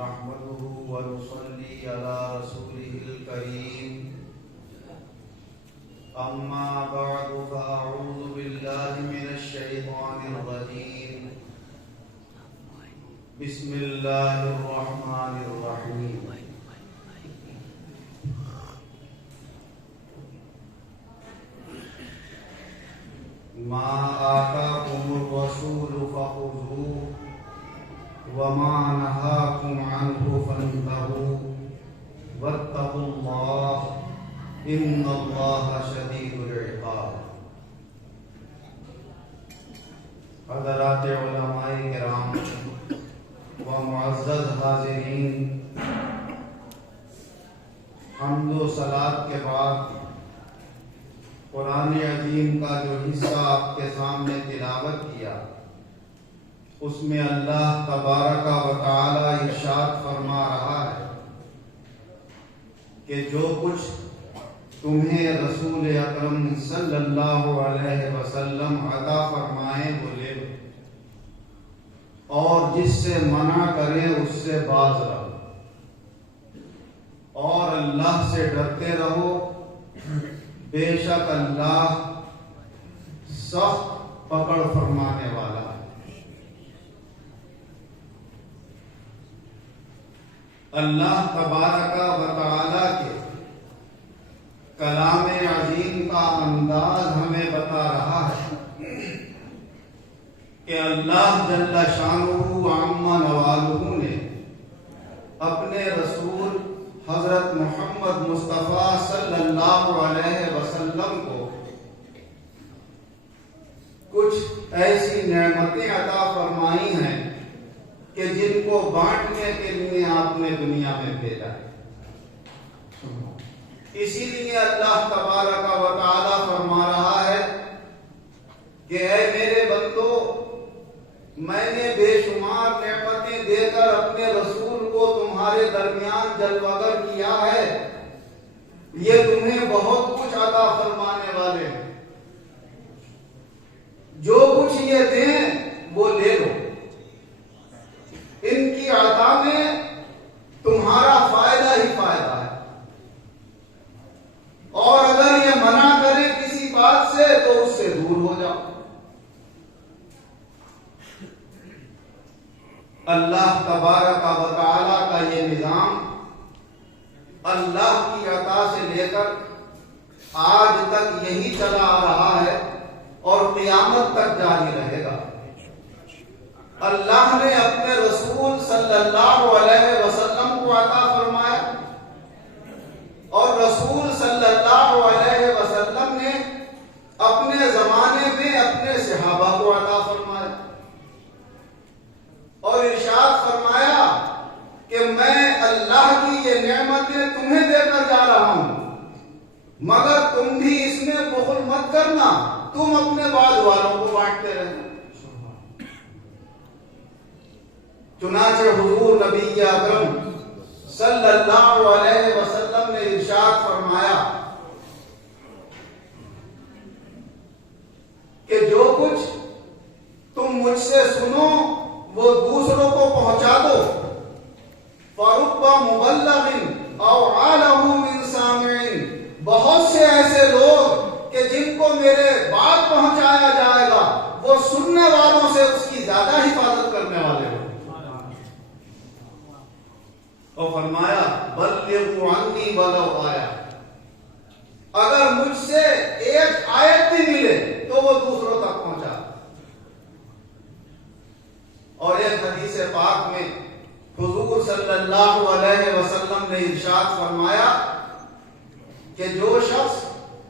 نحمده ونصلي على رسوله الكريم أما بعد فأعوذ بالله من الشيطان الرجيم بسم الله الرحمن الرحيم ما آتاكم الرسول فخذوه وما نهاكم عنه فانتهوا واتقوا الله إن الله شديد العقاب. حضرات علماء کرام و معزز حاضرین، حمد و صلاۃ کے بعد قرآن عظیم کا جو حصہ آپ کے سامنے تلاوت کیا، اس میں اللہ تبارک و تعالی ارشاد فرما رہا ہے کہ جو کچھ تمہیں رسول اکرم صلی اللہ علیہ وسلم عطا فرمائیں وہ لے لو، اور جس سے منع کریں اس سے باز رہو، اور اللہ سے ڈرتے رہو، بے شک اللہ سخت پکڑ فرمانے والا ہے۔ اللہ تبارک و تعالی کے کلام عظیم کا انداز ہمیں بتا رہا ہے کہ اللہ جل شانہ عم نوالہ نے اپنے رسول حضرت محمد مصطفیٰ صلی اللہ علیہ وسلم کو کچھ ایسی نعمتیں عطا فرمائی ہیں کہ جن کو بانٹنے کے لیے آپ نے دنیا میں بھیجا ہے۔ اسی لیے اللہ تبارک و تعالی فرما رہا ہے کہ اے میرے بندو، میں نے بے شمار نعمتیں دے کر اپنے رسول کو تمہارے درمیان جلوگر کیا ہے، یہ تمہیں بہت کچھ عطا فرمانے والے ہیں، جو کچھ یہ دیں وہ لے لو، ان کی عطا میں تمہارا فائدہ ہی فائدہ ہے، اور اگر یہ منع کرے کسی بات سے تو اس سے دور ہو جاؤ۔ اللہ تبارک و تعالی کا یہ نظام اللہ کی عطا سے لے کر آج تک یہی چلا آ رہا ہے اور قیامت تک جاری رہے گا۔ اللہ نے اپنے رسول صلی اللہ علیہ وسلم کو عطا فرمایا، اور رسول صلی اللہ علیہ وسلم نے اپنے زمانے میں اپنے صحابہ کو عطا فرمایا، اور ارشاد فرمایا کہ میں اللہ کی یہ نعمتیں تمہیں دے کر جا رہا ہوں، مگر تم بھی اس میں بخل مت کرنا، تم اپنے بعد والوں کو بانٹتے رہنا۔ چنانچہ حضور نبی اکرم صلی اللہ علیہ وسلم نے ارشاد فرمایا کہ جو کچھ تم مجھ سے سنو وہ دوسروں کو پہنچا دو، فَرُبَّ مُبَلَّغٍ أَوْ عَالَهُ مِنْ سَامِعٍ، بہت سے ایسے لوگ کہ جن کو میرے بات پہنچایا جائے گا وہ سننے والوں سے اس کی زیادہ حفاظت کرنے والے ہوں۔ اور فرمایا بلغوا عنی ولو آیا، اگر مجھ سے ایک آیت بھی ملے تو وہ دوسروں تک پہنچا۔ اور ایک حدیث پاک میں حضور صلی اللہ علیہ وسلم نے ارشاد فرمایا کہ جو شخص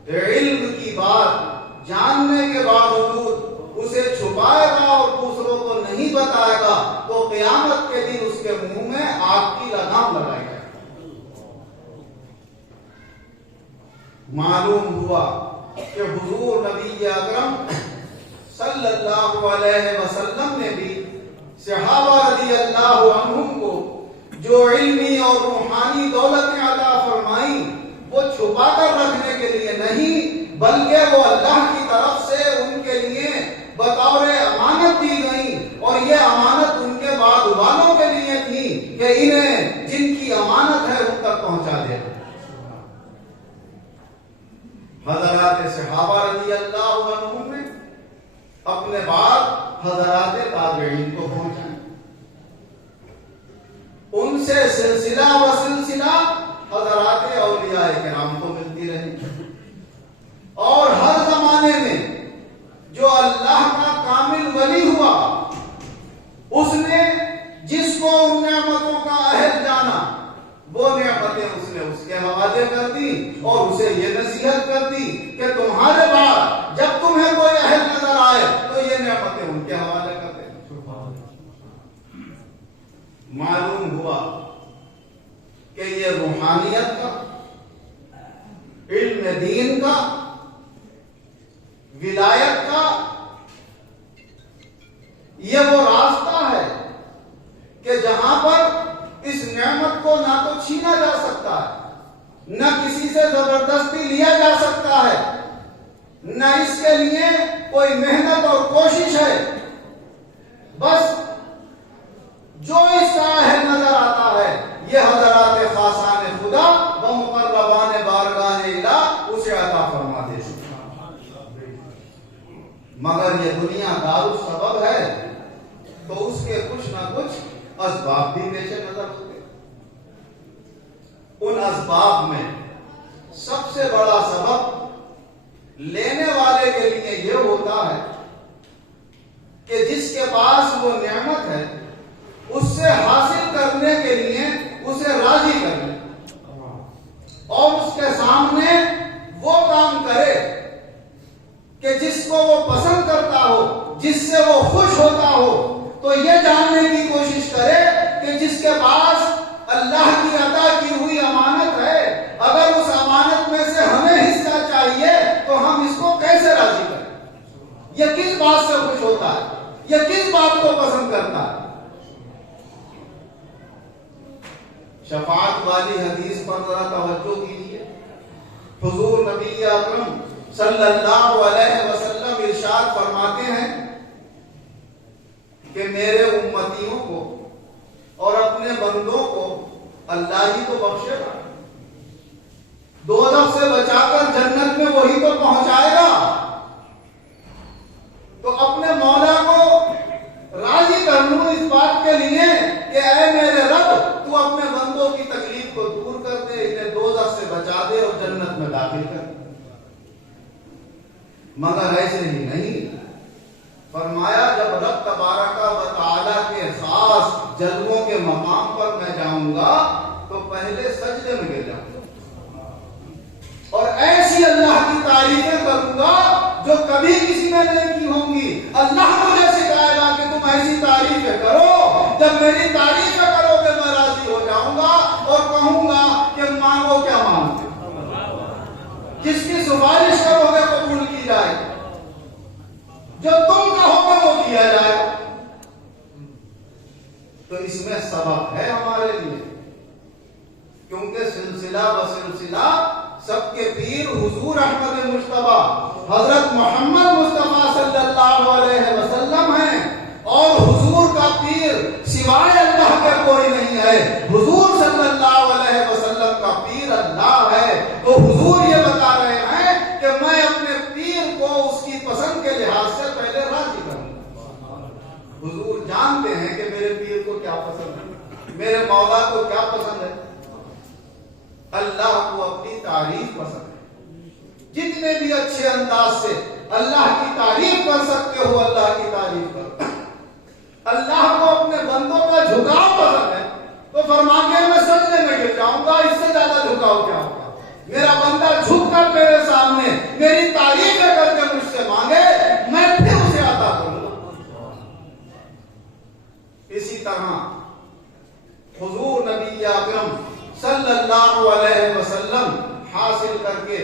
علم کی بات جاننے کے باوجود اسے چھپائے گا اور دوسروں کو نہیں بتائے گا تو قیامت کے دن اس کے منہ میں آگ کی لگام لگائی جائے گی۔ معلوم ہوا کہ حضور نبی اکرم صلی اللہ علیہ وسلم نے بھی صحابہ رضی اللہ عنہم کو جو علمی اور روحانی دولتیں عطا فرمائیں وہ چھپا کر رکھنے کے لیے نہیں، بلکہ وہ اللہ کی طرف سے ان کے لیے بطور امانت دی گئی، اور یہ امانت ان کے بعد والوں کے لیے تھی کہ انہیں پہنچا دینا۔ حضرات صحابہ رضی اللہ عنہم نے اپنے بعد حضرات تابعین کو پہنچائیں، ان سے سلسلہ و سلسلہ حضرات اولیاء کرام کو ملتی رہی، اور ہر زمانے میں جو اللہ کا کامل ولی ہوا اس نے جس کو ان نعمتوں کا اہل جانا وہ نعمتیں اس نے اس کے حوالے کر دی اور اسے یہ نصیحت کر دی کہ تمہارے بعد جب تمہیں کوئی اہل نظر آئے تو یہ نعمتیں ان کے حوالے کر دیں۔ معلوم ہوا کہ یہ روحانیت کا، علم دین کا، ولایت کا یہ وہ راستہ ہے کہ جہاں پر اس نعمت کو نہ تو چھینا جا سکتا ہے، نہ کسی سے زبردستی لیا جا سکتا ہے، نہ اس کے لیے کوئی محنت اور کوشش ہے۔ بس جو اس کا اہل نظر آتا ہے یہ حضرات خاصان خدا و مقربان بارگاہ الہ اسے عطا فرما دے۔ مگر یہ دنیا دار سبب ہے تو اس کے کچھ نہ کچھ اسباب بھی پیش نظر ہوتے۔ ان اسباب میں سب سے بڑا سبب لینے والے کے لیے یہ ہوتا ہے کہ جس کے پاس وہ نعمت ہے اس سے حاصل کرنے کے لیے اسے راضی کرے اور اس کے سامنے وہ کام کرے کہ جس کو وہ پسند کرتا ہو، جس سے وہ خوش ہوتا ہو، تو یہ جاننے کی کوشش کرے کہ جس کے پاس اللہ کی عطا کی ہوئی امانت ہے، اگر اس امانت میں سے ہمیں حصہ چاہیے تو ہم اس کو کیسے راضی کریں؟ یہ کس بات سے خوش ہوتا ہے؟ یہ کس بات کو پسند کرتا ہے؟ شفاعت والی حدیث پر ذرا توجہ کیجیے۔ حضور نبی اکرم صلی اللہ علیہ وسلم ارشاد فرماتے ہیں کہ میرے امتیوں کو اور اپنے بندوں کو اللہ ہی تو بخشے گا، دوزخ سے بچا کر جنت میں وہی تو پہنچائے گا۔ تو اپنے مولا کو راضی کر لوں اس بات کے لیے کہ اے میرے رب تو اپنے بندوں کی تکلیف کو دور کر دے، انہیں دوزخ سے بچا دے اور جنت میں داخل کر دے۔ مگر ایسے ہی نہیں، فرمایا جب رب تبارک و تعالی کے خاص جلووں کے مقام پر میں جاؤں گا تو پہلے سجدے میں گر جاؤں گا اور ایسی اللہ کی تعریفیں کروں گا جو کبھی کسی نے نہیں کی ہوں گی۔ اللہ مجھے سکھائے گا کہ تم ایسی تعریفیں کرو، جب میری تعریفیں کرو گے میں راضی ہو جاؤں گا اور کہوں گا کہ مانگو کیا مانگتے، جس کی سفارش کرو گے قبول کی جائے گی، جو تم کہو گے وہ کیا جائے گا۔ تو اس میں سبب ہے ہمارے لیے، کیونکہ سلسلہ بسلسلہ سب کے پیر حضور احمد مجتبی حضرت محمد مصطفیٰ صلی اللہ علیہ وسلم ہیں، اور حضور کا پیر سوائے اللہ کے کوئی نہیں ہے۔ حضور صلی اللہ علیہ وسلم کا پیر اللہ ہے۔ تو حضور یہ بتا رہے ہیں کہ میں اپنے پیر کو اس کی پسند کے لحاظ سے پہلے راضی کروں۔ حضور جانتے ہیں کہ میرے پیر کو کیا پسند ہے، میرے مولا کو کیا پسند ہے۔ اللہ کو اپنی تعریف پسند ہے، جتنے بھی اچھے انداز سے اللہ کی تعریف کر سکتے ہو اللہ کی تعریف کرو۔ اللہ کو اپنے بندوں کا جھکاؤ پسند ہے تو فرماتے ہیں میں سجدے میں گر جاؤں گا، اس سے زیادہ جھکاؤ کیا ہوگا؟ میرا بندہ جھک کر میرے سامنے میری تعریفیں کر کے مجھ سے مانگے، میں پھر اسے عطا کروں گا۔ اسی طرح حضور نبی اکرم صلی اللہ علیہ وسلم حاصل کر کے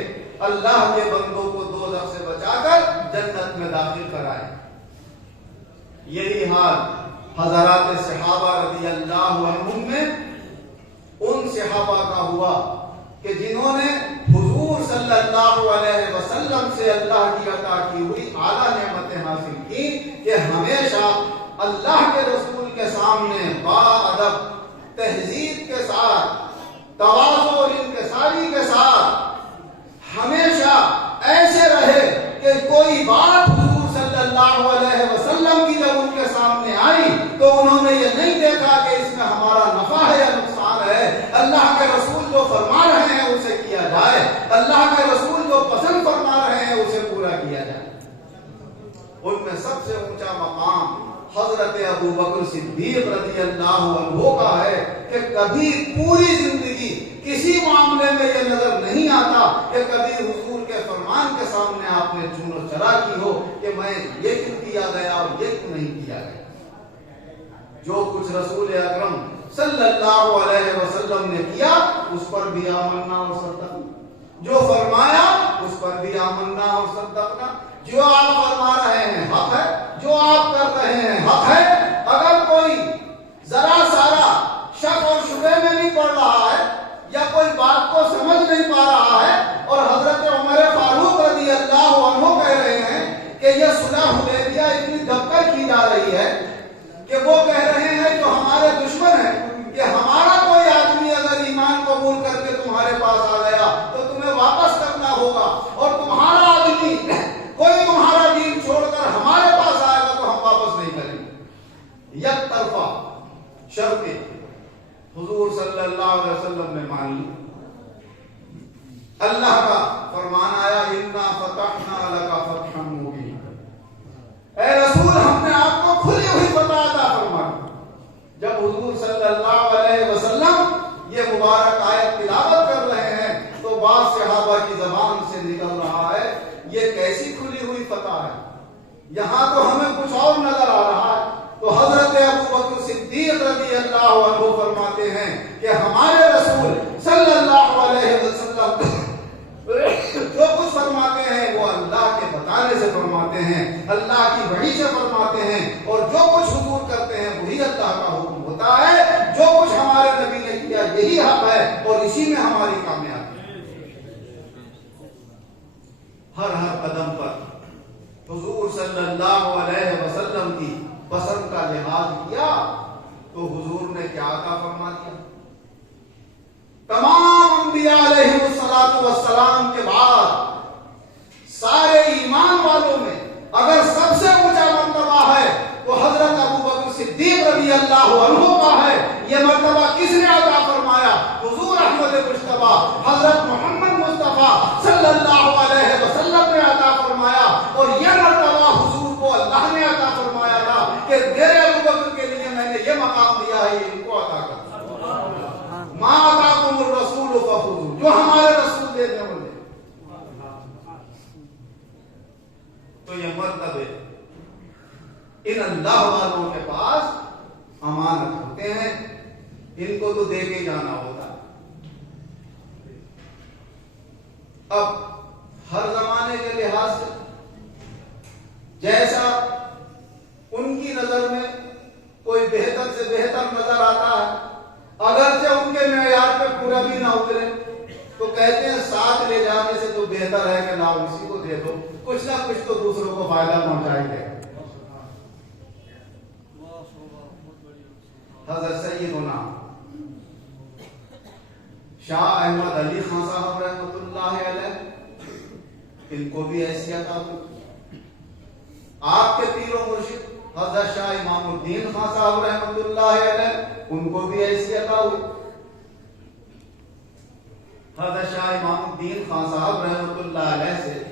اللہ کے بندوں کو دوزخ سے بچا کر جنت میں داخل کرائے۔ یہی حال حضرات صحابہ رضی اللہ عنہم میں ان صحابہ کا ہوا کہ جنہوں نے حضور صلی اللہ علیہ وسلم سے اللہ کی عطا کی ہوئی اعلیٰ نعمتیں حاصل کی کہ ہمیشہ اللہ کے رسول کے سامنے با ادب تہذیب کے ساتھ تواضع کہ کوئی بات حضور صلی اللہ علیہ وسلم کی جب ان کے سامنے آئی تو انہوں نے یہ نہیں دیکھا کہ اس میں ہمارا نفع ہے یا نقصان ہے. اللہ کے رسول جو فرما رہے ہیں اسے کیا جائے, اللہ کے رسول جو پسند فرما رہے ہیں اسے پورا کیا جائے. ان میں سب سے اونچا مقام حضرت ابو بکر صدیق رضی اللہ عنہ کا ہے کہ کبھی پوری زندگی کسی معاملے میں یہ نظر نہیں آتا کہ کبھی حضور کے فرمان کے سامنے آپ نے چون و چرا کی ہو کہ میں یہ کیوں کیا گیا اور یہ کیوں نہیں کیا گیا. جو کچھ رسول اکرم صلی اللہ علیہ وسلم نے کیا اس پر بھی آمنا اور صدقنا, جو فرمایا اس پر بھی آمنا اور صدقنا. جو آپ فرما رہے ہیں حق ہے, جو آپ کر رہے ہیں حق ہے. اگر کوئی ذرا سارا شک اور شبہ میں نہیں پڑ رہا ہے یا کوئی بات کو سمجھ نہیں پا رہا ہے اور حضرت عمر فاروق رضی اللہ عنہ کہہ رہے ہیں کہ یہ صلح حدیبیہ اتنی دب کر کی جا رہی ہے کہ وہ کہہ رہے ہیں جو ہمارے دشمن ہیں کہ ہمارا کوئی آدمی اگر ایمان قبول کر کے تمہارے پاس آ گیا تو تمہیں واپس کرنا ہوگا, اور تمہارا آدمی کوئی تمہارا دین چھوڑ کر ہمارے پاس آئے گا تو ہم واپس نہیں کریں گے. یک طرفہ شرط حضور صلی اللہ علیہ وسلم نے مان لی. اللہ کا فرمان آیا انا فتحنا لک فتحا مبینا, اے رسول ہم نے آپ کو کھلی ہوئی فتح عطا فرما دی. جب حضور صلی اللہ علیہ وسلم یہ مبارک آیت تلاوت کر رہے ہیں تو بعض صحابہ کی زبان سے نکل رہا ہے یہ کیسی کھلی ہوئی فتح ہے, یہاں تو ہمیں کچھ اور نظر آ رہا ہے. تو حضرت ابو بکر صدیق رضی اللہ عنہ فرماتے ہیں کہ ہمارے رسول صلی اللہ علیہ وسلم جو کچھ فرماتے ہیں وہ اللہ کے بتانے سے فرماتے ہیں, اللہ کی وحی سے فرماتے ہیں, اور جو کچھ حضور کرتے ہیں وہی اللہ کا حکم ہوتا ہے. جو کچھ ہمارے نبی نے کیا یہی حق ہے اور اسی میں ہماری کامیابی ہے. ہر قدم پر حضور صلی اللہ علیہ وسلم کی پسند کا لحاظ کیا تو حضور نے کیا عطا فرما دیا. تمام انبیاء علیہ السلام کے بعد سارے ایمان والوں میں اگر سب سے اونچا مرتبہ ہے تو حضرت ابو بکر صدیق رضی اللہ عنہ کا ہے. یہ مرتبہ کس نے عطا فرمایا؟ حضور احمد مجتبی حضرت محمد مصطفیٰ صلی اللہ علیہ وسلم نے عطا فرمایا. اور یہ مرتبہ حضور کو اللہ نے عطا فرمایا تھا کہ میرے ابو بکر کے لیے میں نے یہ مقام دیا ہے, ان کو عطا کر ما آتاکم الرسول فخذوہ, جو ہمارے رسول دے دیں وہ دے. تو یہ مرتبے ان اللہ والوں کے پاس امانت ہوتے ہیں, ان کو تو دے کے جانا ہوتا. اب ہر زمانے کے لحاظ سے جیسا ان کی نظر میں کوئی بہتر سے بہتر نظر آتا ہے, اگرچہ ان کے معیار پہ پورا بھی نہ اترے تو کہتے ہیں ساتھ لے جانے سے تو بہتر ہے کہ لاؤ اسی کو دے دو, کچھ نہ کچھ تو دوسروں کو فائدہ پہنچائیں گے. حضرت سیدنا شاہ احمد علی خان صاحب رحمۃ اللہ علیہ, ان کو بھی ایسی عطا ہوئی. آپ کے پیر و مرشد حضرت شاہ امام الدین خان صاحب رحمۃ اللہ علیہ, ان کو بھی ایسی عطا ہوئی. حضرت شاہ امام الدین خان صاحب رحمۃ اللہ علیہ سے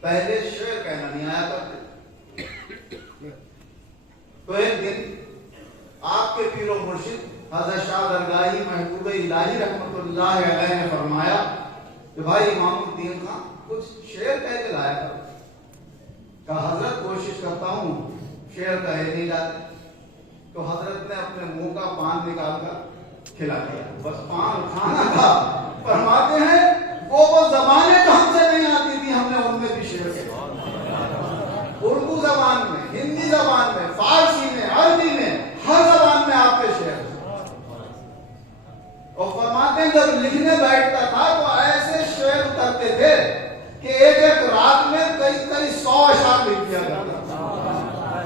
پہلے شعر کہنا نہیں آیا کرتے. تو ایک دن آپ کے پیر و مرشد حضرت شاہ درگاہی محبوب الہی رحمۃ اللہ علیہ نے فرمایا کہ بھائی امام الدین خان کچھ شعر کہہ کے لایا کر. کہا حضرت کوشش کرتا ہوں, شعر کہے نہیں لاتے. تو حضرت نے اپنے منہ کا پان نکال کر کھلا دیا, بس پان کھانا تھا. فرماتے ہیں وہ زبانیں تو ہم سے نہیں آتی تھی, ہم نے ان میں بھی شعر کہا. اردو زبان میں, ہندی زبان میں, فارسی میں, عربی میں, ہر زبان میں آپ کے شعر. اور فرماتے ہیں جب لکھنے بیٹھتا تھا تو ایسے شعر اترتے تھے کہ ایک ایک رات میں کئی 100 اشعار لکھ دیا کرتا تھا,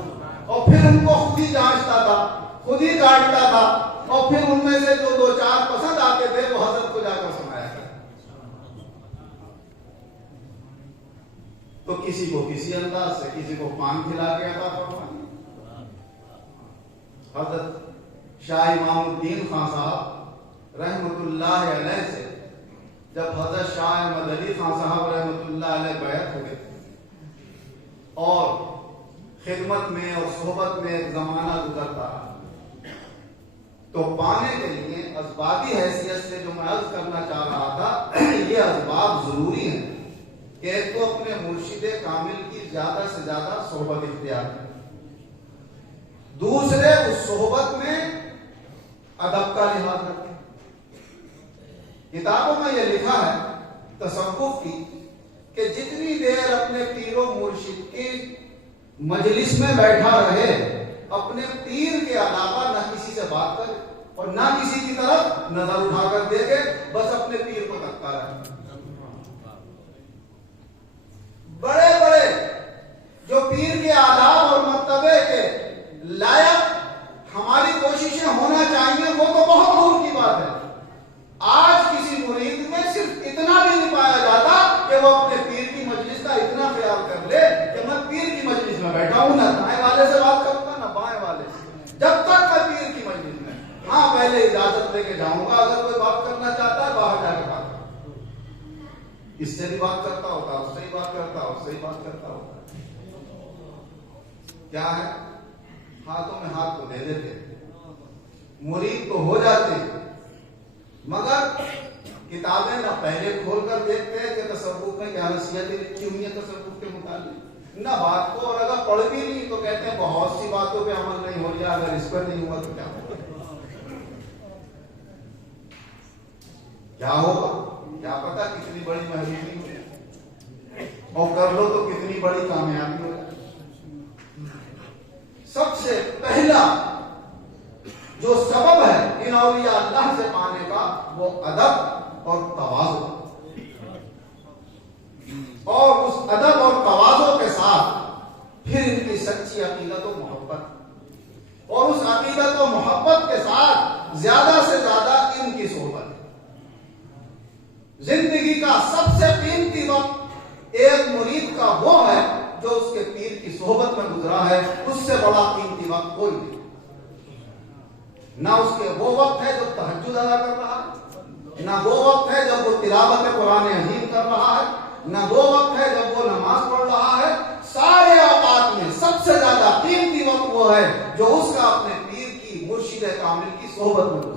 اور پھر ان کو خود ہی جانچتا تھا, خود ہی کاٹتا تھا, اور پھر ان میں سے جو 2-4 پسند آتے تھے وہ حضرت کو جا کر سنایا کرتا. تو کسی کو کسی انداز سے، کسی کو پان کھلا کے عطا فرمائیے۔ حضرت شاہ امام الدین خان صاحب رحمت اللہ علیہ سے جب حضرت شاہ احمد علی خان صاحب رحمت اللہ علیہ بیعت ہوئے اور خدمت میں اور صحبت میں ایک زمانہ گزرتا رہا، تو پانے کے لیے اسبابی حیثیت سے جو میں عرض کرنا چاہ رہا تھا، یہ اسباب ضروری ہیں کہ ایک تو اپنے مرشد کامل کی زیادہ سے زیادہ صحبت اختیار کریں، دوسرے اس صحبت میں ادب کا لحاظ رکھیں۔ کتابوں میں یہ لکھا ہے تصوف کی کہ جتنی دیر اپنے پیر و مرشد کی مجلس میں بیٹھا رہے، اپنے پیر کے علاوہ نہ کسی سے بات کرے اور نہ کسی کی طرف نظر اٹھا کر دیکھے، بس اپنے پیر کو تکتا رہے۔ بڑے بڑے جو پیر کے آداب اور مرتبے کے لائق ہماری کوششیں ہونا چاہیے، وہ تو بہت دور کی بات ہے۔ آج کسی مرید میں صرف اتنا بھی نہیں پایا جاتا کہ وہ اپنے پیر کی مجلس کا اتنا خیال کر لے کہ میں پیر کی مجلس میں بیٹھا ہوں، نہ دائیں والے سے بات کروں گا نہ بائیں والے سے، جب تک میں پیر کی مجلس میں، ہاں پہلے اجازت لے کے جاؤں گا، اگر کوئی بات کرنا چاہتا ہے باہر جا کے بات کروں، اس سے بھی بات کرتا ہوتا، اس سے ہی بات کرتا، اس سے ہی بات کرتا ہوتا۔ کیا ہے؟ ہاتھوں میں ہاتھ کو دے دیتے، مرید تو ہو جاتے، مگر کتابیں نہ پہلے کھول کر دیکھتے ہیں کہ تصوف میں کیا نصیحتیں لکھی ہوئی ہیں تصوف کے متعلق، نہ بات کو، اور اگر پڑھ بھی نہیں تو کہتے ہیں بہت سی باتوں پہ عمل نہیں ہو رہا، اگر اس پر نہیں ہوا تو کیا ہوگا؟ کیا ہوگا؟ کیا پتا کتنی بڑی محرومی ہو، اور کر لو تو کتنی بڑی کامیابی ہو جائے۔ سب سے پہلا جو سبب ہے ان اولیاء اللہ سے پانے کا، وہ ادب اور تواضع، اور اس ادب اور تواضع کے ساتھ پھر ان کی سچی عقیدت و محبت، اور اس عقیدت و محبت کے ساتھ زیادہ سے زیادہ ان کی صحبت۔ زندگی کا سب سے قیمتی وقت ایک مرید کا وہ ہے جو اس کے پیر کی صحبت میں گزرا ہے، اس سے بڑا قیمتی وقت کوئی نہیں۔ نہ اس کے وہ وقت ہے جب تہجد ادا کر رہا ہے، نہ وہ وقت ہے جب وہ تلاوت قرآن حکیم کر رہا ہے، نہ وہ وقت ہے جب وہ نماز پڑھ رہا ہے۔ سارے اوقات میں سب سے زیادہ قیمتی وقت وہ ہے جو اس کا اپنے پیر کی مرشد کامل کی صحبت میں گزرا۔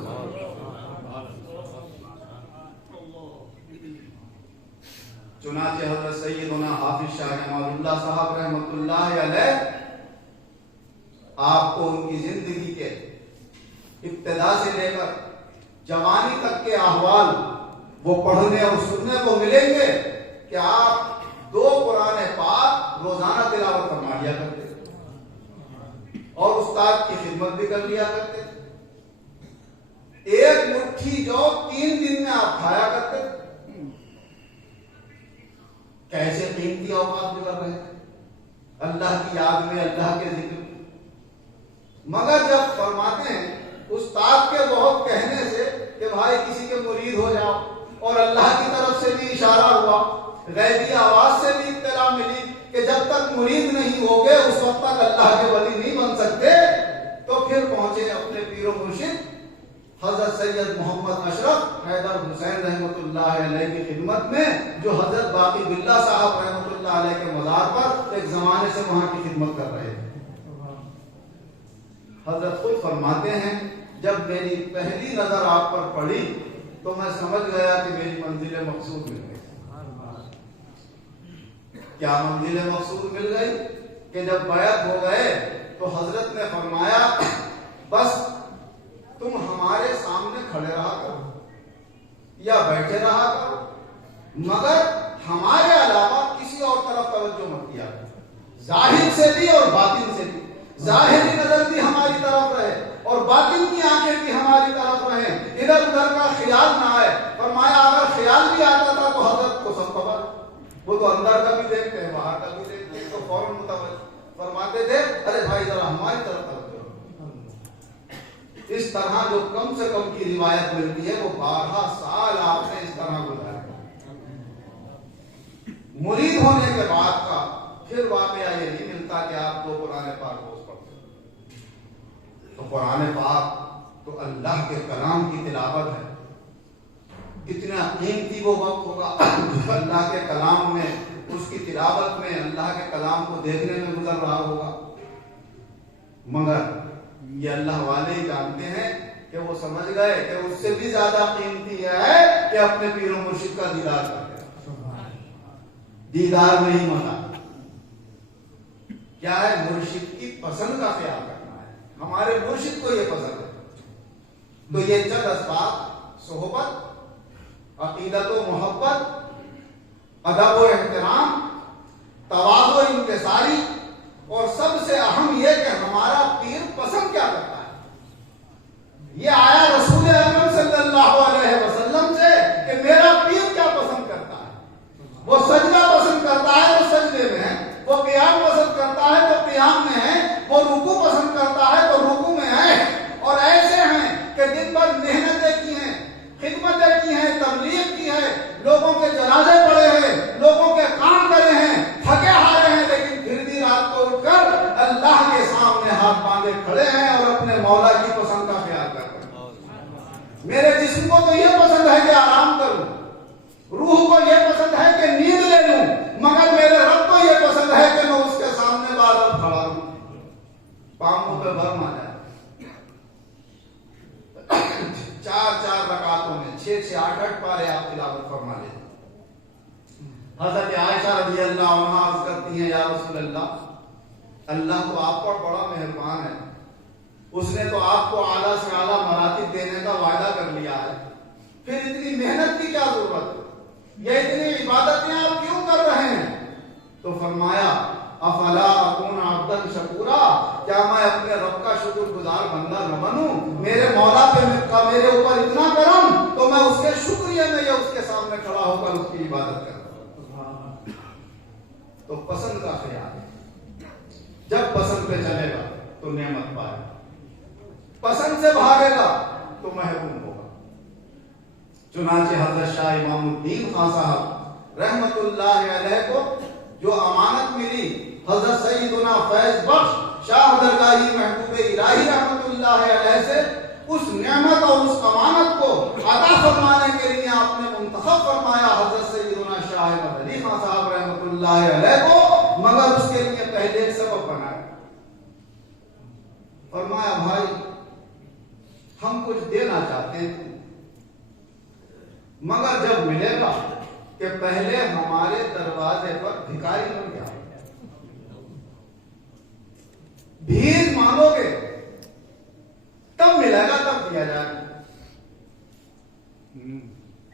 چنانچہ حضرت سیدنا حافظ شاہ کمال اللہ صاحب رحمۃ اللہ علیہ، آپ کو ان کی زندگی کے ابتدا سے لے کر جوانی تک کے احوال وہ پڑھنے اور سننے کو ملیں گے کہ آپ 2 قرآن پاک روزانہ تلاوت فرما لیا کرتے تھے اور استاد کی خدمت بھی کر لیا کرتے تھے۔ ایک مٹھی جو 3 دن میں آپ کھایا کرتے تھے۔ کیسے قیمتی اوقات گزر رہے ہیں اللہ کی یاد میں، اللہ کے ذکر میں۔ مگر جب فرماتے ہیں استاد کے بہت کہنے سے کہ بھائی کسی کے مرید ہو جاؤ، اور اللہ کی طرف سے بھی اشارہ ہوا، غیبی آواز سے بھی اطلاع ملی کہ جب تک مرید نہیں ہوگے اس وقت تک اللہ کے ولی نہیں بن سکتے، تو پھر پہنچے اپنے پیر و مرشد حضرت سید محمد اشرف حیدر حسین رحمۃ اللہ علیہ کی خدمت میں، جو حضرت باقی باللہ صاحب رحمۃ اللہ علیہ کے مزار پر ایک زمانے سے وہاں کی خدمت کر رہے تھے۔ حضرت خود فرماتے ہیں جب میری پہلی نظر آپ پر پڑی تو میں سمجھ گیا کہ میری منزل مقصود مل گئی۔ کیا منزل مقصود مل گئی کہ جب بیعت ہو گئے تو حضرت نے فرمایا بس تم ہمارے سامنے کھڑے رہا کرو یا بیٹھے رہا کرو، مگر ہمارے علاوہ کسی اور طرف توجہ مت کیا کرو، ظاہر سے بھی اور باطن سے بھی۔ ظاہری نظر بھی ہماری طرف رہے اور باطن کی آنکھیں بھی ہماری طرف رہیں، ادھر ادھر کا خیال نہ آئے۔ فرمایا اگر خیال بھی آتا تھا تو حضرت کو سب خبر، وہ تو اندر کا بھی دیکھتے ہیں باہر کا بھی دیکھتے ہیں، تو فوراً متوجہ فرماتے تھے ارے بھائی ذرا ہماری طرف توجہ۔ اس طرح جو کم سے کم کی روایت ملتی ہے وہ 12 سال آپ نے اس طرح گزارے۔ مرید ہونے کے بعد کا پھر واقعہ یہ نہیں ملتا کہ آپ کو قرآن پاک روز پڑھتے. تو قرآن پاک تو اللہ کے کلام کی تلاوت ہے. اتنا قیمتی وہ وقت ہوگا جو اللہ کے کلام میں، اس کی تلاوت میں، اللہ کے کلام کو دیکھنے میں گزر رہا ہوگا. مگر یہ اللہ والے ہی جانتے ہیں کہ وہ سمجھ گئے کہ اس سے بھی زیادہ قیمتی ہے کہ اپنے پیر و مرشد کا دیدار کر لیا. دیدار میں ہی مزہ کیا ہے؟ مرشد کی پسند کا خیال کرنا ہے. ہمارے مرشد کو یہ پسند ہے. تو یہ چند اسباب، صحبت، عقیدت و محبت، ادب و احترام، تواضع و انکساری، اور سب سے اہم یہ کہ ہمارا پیر پسند کیا کرتا ہے. یہ آیا رسول اکرم صلی اللہ علیہ وسلم سے کہ میرا پیر کیا پسند کرتا ہے. وہ سجدہ پسند کرتا ہے تو سجدے میں ہے، وہ قیام پسند کرتا ہے تو قیام میں ہے، وہ رکوع پسند کرتا ہے تو رکوع میں ہے. اور ایسے ہیں کہ دن بھر محنتیں کی ہیں، خدمتیں کی ہیں، تبلیغ کی ہے، لوگوں کے جنازے پڑے ہیں، لوگوں کے کام کرے ہیں، تھکے ہارے ہیں، لیکن پھر بھی رات کو اٹھ کر اللہ کے سامنے ہاتھ باندھے کھڑے ہیں اور اپنے مولا کی پسند کا خیال کر رہے ہیں. میرے جسم کو تو یہ پسند ہے کہ آرام کروں، روح کو یہ پسند ہے کہ نیند لے لوں، مگر میرے رب کو یہ پسند ہے کہ میں اس کے سامنے بار کھڑا ہوں، پاؤں پہ بھرم آ جائے. 4 رکعتوں میں 6 8 پارے آپ تلاوت فرما لیں. حضرت عائشہ رضی اللہ عنہا عرض کرتی ہیں، یا رسول اللہ، اللہ تو آپ پر بڑا مہربان ہے، اس نے تو آپ کو اعلیٰ سے اعلیٰ مراتب دینے کا وعدہ کر لیا ہے، پھر اتنی محنت کی کیا ضرورت ہے؟ یہ اتنی عبادتیں آپ کیوں کر رہے ہیں؟ تو فرمایا، افلا اکون عبدا شکورا، کیا میں اپنے رب کا شکر گزار بندہ نہ بنوں؟ میرے مولا پہ میرے اوپر اتنا کرم تو میں اس کے شکریہ میں یا اس کے سامنے کھڑا ہو کر اس کی عبادت کروں. تو پسند کا خیال ہے. جب پسند پہ چلے گا تو نعمت پائے گا، پسند سے بھاگے گا تو محروم ہوگا. چنانچہ حضرت شاہ امام الدین خان صاحب رحمت اللہ علیہ کو جو امانت ملی حضرت سیدنا فیض بخش شاہ درگاہی محبوب الہی رحمت اللہ علیہ سے، اس نعمت اور اس امانت کو عطا فرمانے کے لیے آپ نے منتخب فرمایا حضرت سیدنا شاہ احمد علی خان صاحب رحمت اللہ علیہ کو، مگر اس کے لیے پہلے ایک سبب بنایا. فرمایا، بھائی ہم کچھ دینا چاہتے ہیں مگر جب ملے گا کہ پہلے ہمارے دروازے پر بھکاری بن گیا، بھیک مانگو گے تب ملے گا، تب دیا جائے گا.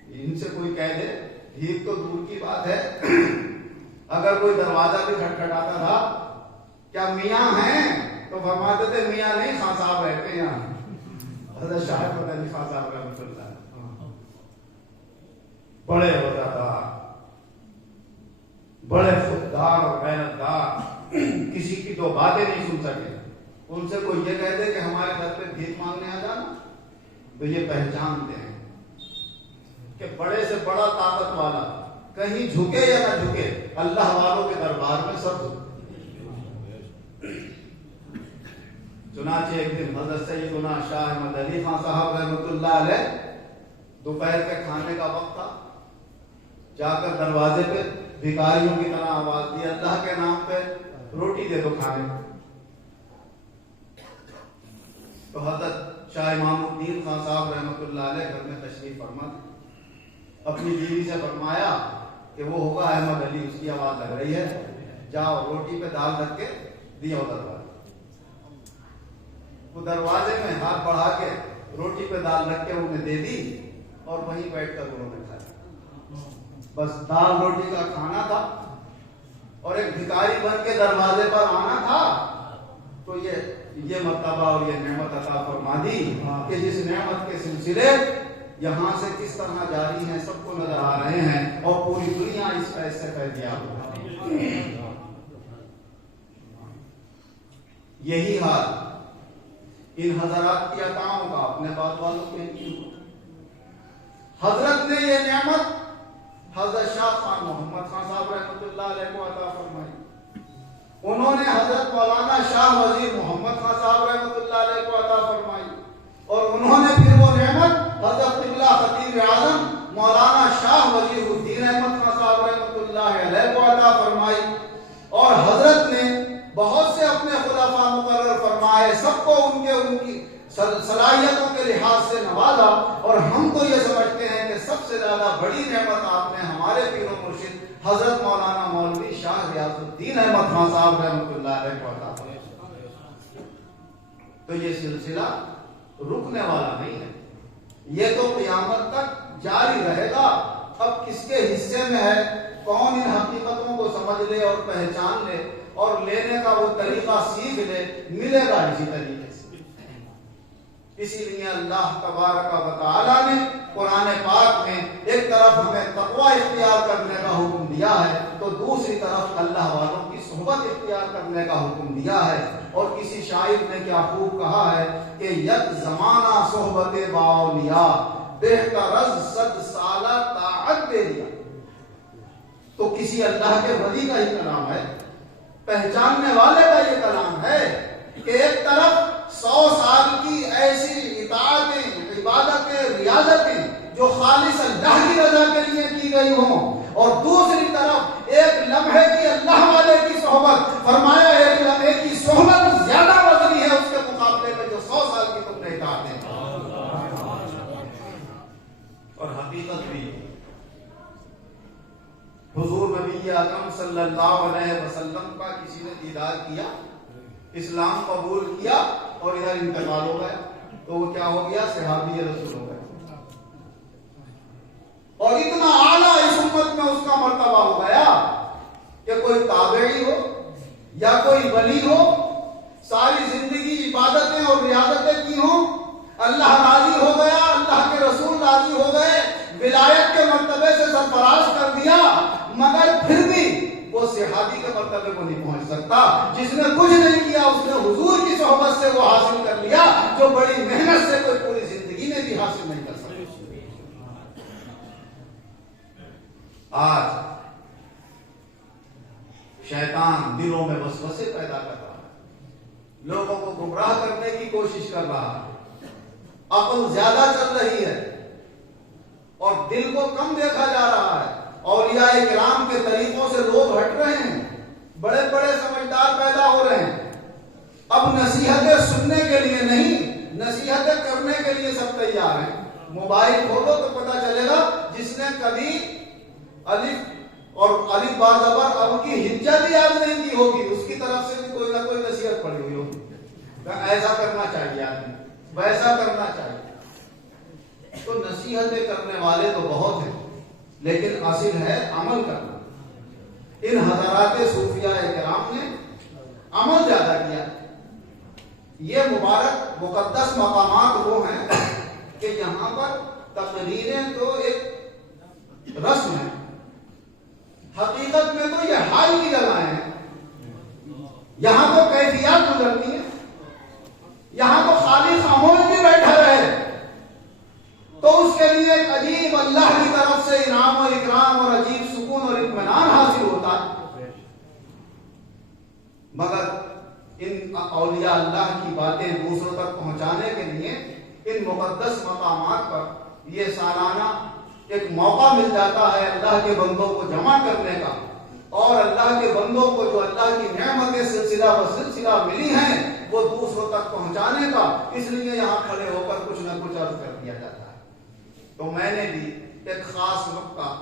ان سے کوئی کہہ دے بھیک تو دور کی بات ہے، اگر کوئی دروازہ بھی کھٹکھٹاتا تھا، کیا میاں ہیں؟ تو فرماتے تھے میاں نہیں، خان صاحب رہتے ہیں یہاں. حضرت شاہ احمد علی خان صاحب رحمۃ اللہ بڑے وفادار، بڑے خوددار اور محنت دار، کسی کی تو باتیں نہیں سن سکے. ان سے کوئی یہ کہہ دے کہ ہمارے گھر پہ بھیک مانگنے آ جانا، تو یہ پہچانتے ہیں کہ بڑے سے بڑا طاقت والا کہیں جھکے یا نہ جھکے، اللہ والوں کے دربار میں سب جھکے. چنانچہ ایک دن حضرت سیدنا شاہ احمد علی خان صاحب رحمۃ اللہ علیہ دوپہر کے کھانے کا وقت تھا، جا کر دروازے پہ بھکاریوں کی طرح آواز دی، اللہ کے نام پہ روٹی دے دو کھانے. تو حضرت شاہ امام الدین خان صاحب رحمۃ اللہ علیہ گھر میں تشریف فرما تھے. اپنی بیوی سے فرمایا کہ وہ ہوگا احمد علی، اس کی آواز لگ رہی ہے، جاؤ روٹی پہ دال رکھ کے دیا دروازے. وہ دروازے میں ہاتھ بڑھا کے روٹی پہ دال رکھ کے انہیں دے دی اور وہیں بیٹھ کر انہوں نے کھایا. بس دال روٹی کا کھانا تھا اور ایک بھکاری بن کے دروازے پر آنا تھا. تو یہ مرتبہ اور یہ نعمت عطا فرما دی کہ جس نعمت کے سلسلے یہاں سے کس طرح جاری ہیں سب کو نظر آ رہے ہیں، اور پوری دنیا اس کا حصہ کر دیا. یہی حال ان حضرات کی عطاؤں کا اپنے بعد والوں کے لیے. حضرت نے یہ نعمت حضرت شاہ خان محمد خان صاحب رحمۃ اللہ علیہ کو عطا فرمائی، انہوں نے حضرت مولانا شاہ وزیر محمد خان صاحب رحمۃ اللہ علیہ کو عطا فرمائی، اور انہوں نے پھر وہ نعمت حضرت قبلہ خطیب اعظم مولانا شاہ وزیر الدین احمد خان صاحب رحمۃ اللہ علیہ کو عطا فرمائی، اور حضرت نے بہت سے اپنے خلفاء مقرر فرمائے، سب کو ان کی صلاحیتوں کے لحاظ سے نوازا، اور ہم تو یہ سمجھتے ہیں کہ سب سے زیادہ بڑی نعمت آپ نے ہمارے پیر و مرشد حضرت مولانا مولوی شاہ ریاض الدین احمد خان صاحب رحمۃ اللہ علیہ کو عطا فرمائی۔ تو یہ سلسلہ رکنے والا نہیں ہے، یہ تو قیامت تک جاری رہے گا۔ اب کس کے حصے میں ہے، کون ان حقیقتوں کو سمجھ لے اور پہچان لے اور لینے کا وہ طریقہ سیکھ لے، ملے گا اسی طریقے سے۔ اسی لیے اللہ تبارک و تعالی نے قرآن پاک میں ایک طرف ہمیں تقوی اختیار کرنے کا حکم دیا ہے، تو دوسری طرف اللہ والوں کی صحبت اختیار کرنے کا حکم دیا ہے۔ اور کسی شاعر نے کیا خوب کہا ہے کہ یک زمانہ صحبت باولیاء بہتر از 100 سالہ طاعت دے دیا۔ تو کسی اللہ کے ولی کا ہی کلام ہے، پہچاننے والے کا یہ کلام ہے کہ ایک طرف 100 سال کی ایسی اطاعتیں، عبادتیں، ریاضتیں جو خالص اللہ کی رضا کے لیے کی گئی ہوں، اور دوسری طرف ایک لمحے کی اللہ والے کی صحبت، فرمایا ایک لمحے کی صحبت زیادہ وزنی ہے اس کے مقابلے میں جو 100 سال کی تم نے اطاعتیں۔ اور حقیقت بھی حضور نبی اکرم صلی اللہ علیہ وسلم کا کسی نے دیدار کیا، اسلام قبول کیا اور ادھر انتقال ہو گیا، تو وہ کیا ہو گیا؟ صحابی رسول ہو گیا، اور اتنا اعلیٰ اس امت میں اس کا مرتبہ ہو گیا کہ کوئی تابعی ہو یا کوئی ولی ہو، ساری زندگی عبادتیں اور ریاضتیں کی ہوں، اللہ راضی ہو گیا، اللہ کے رسول راضی ہو گئے، ولایت کے مرتبے سے سرفراز کر دیا، مگر پھر بھی وہ صحابی کے مرتبے کو نہیں پہنچ سکتا۔ جس نے کچھ نہیں کیا اس نے حضور کی صحبت سے وہ حاصل کر لیا جو بڑی محنت سے کوئی پوری زندگی میں بھی حاصل نہیں کر سکتا۔ آج شیطان دلوں میں وسوسے پیدا کر رہا ہے، لوگوں کو گمراہ کرنے کی کوشش کر رہا ہے، عقل زیادہ چل رہی ہے اور دل کو کم دیکھا جا رہا ہے۔ اولیاء کرام کے طریقوں سے لوگ ہٹ رہے ہیں، بڑے بڑے سمجھدار پیدا ہو رہے ہیں۔ اب نصیحتیں سننے کے لیے نہیں، نصیحتیں کرنے کے لیے سب تیار ہیں۔ موبائل کھولو تو پتہ چلے گا، جس نے کبھی الف اور الف با زبر اب کی ہجا بھی یاد نہیں کی ہوگی، اس کی طرف سے بھی کوئی نہ کوئی نصیحت پڑی ہوئی ہوگی، ایسا کرنا چاہیے آدمی، ویسا کرنا چاہیے۔ تو نصیحتیں کرنے والے تو بہت ہیں، لیکن اصل ہے عمل کرنا۔ ان حضرات صوفیاء کرام نے عمل زیادہ کیا۔ یہ مبارک مقدس مقامات وہ ہیں کہ یہاں پر تقریریں تو ایک رسم ہے، حقیقت میں تو یہ حال کی جگہیں ہیں۔ یہاں تو کیفیات گزرتی ہیں، یہاں تو خالی خاموش بھی بیٹھا رہے تو اس کے لیے ایک عجیب اللہ کی طرف سے انعام و اکرام اور عجیب سکون اور اطمینان حاصل ہوتا ہے۔ مگر ان اولیاء اللہ کی باتیں دوسروں تک پہنچانے کے لیے ان مقدس مقامات پر یہ سالانہ ایک موقع مل جاتا ہے اللہ کے بندوں کو جمع کرنے کا، اور اللہ کے بندوں کو جو اللہ کی نعمتیں سلسلہ و سلسلہ ملی ہیں وہ دوسروں تک پہنچانے کا۔ اس لیے یہاں کھڑے ہو کر کچھ نہ کچھ عرض کر دیا جاتا ہے۔ تو میں نے بھی ایک خاص نقطہ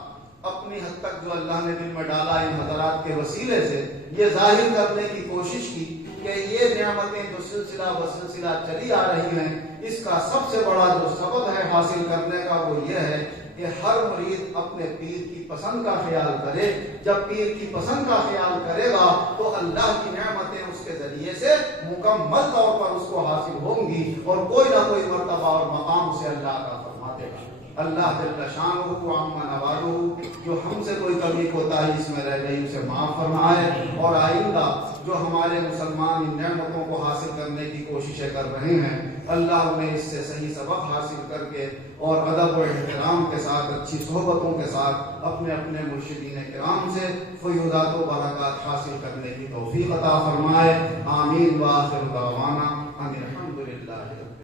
اپنی حد تک جو اللہ نے دل میں ڈالا ان حضرات کے وسیلے سے یہ ظاہر کرنے کی کوشش کی کہ یہ نعمتیں جو سلسلہ و سلسلہ چلی آ رہی ہیں، اس کا سب سے بڑا جو سبب ہے حاصل کرنے کا وہ یہ ہے کہ ہر مرید اپنے پیر کی پسند کا خیال کرے۔ جب پیر کی پسند کا خیال کرے گا تو اللہ کی نعمتیں اس کے ذریعے سے مکمل طور پر اس کو حاصل ہوں گی، اور کوئی نہ کوئی مرتبہ اور مقام اسے اللہ کا فرما دے گا۔ اللہ جل شانہ و عما نوالہ جو ہم سے کوئی کمی کوتاہی اس میں رہ گئی اسے معاف فرمائے، اور آئندہ جو ہمارے مسلمان ان نعمتوں کو حاصل کرنے کی کوششیں کر رہے ہیں اللہ انہیں اس سے صحیح سبق حاصل کر کے اور ادب و احترام کے ساتھ اچھی صحبتوں کے ساتھ اپنے اپنے مرشدین کرام سے فیوضات و برکات حاصل کرنے کی توفیق عطا فرمائے. آمین. وآخر دعوانا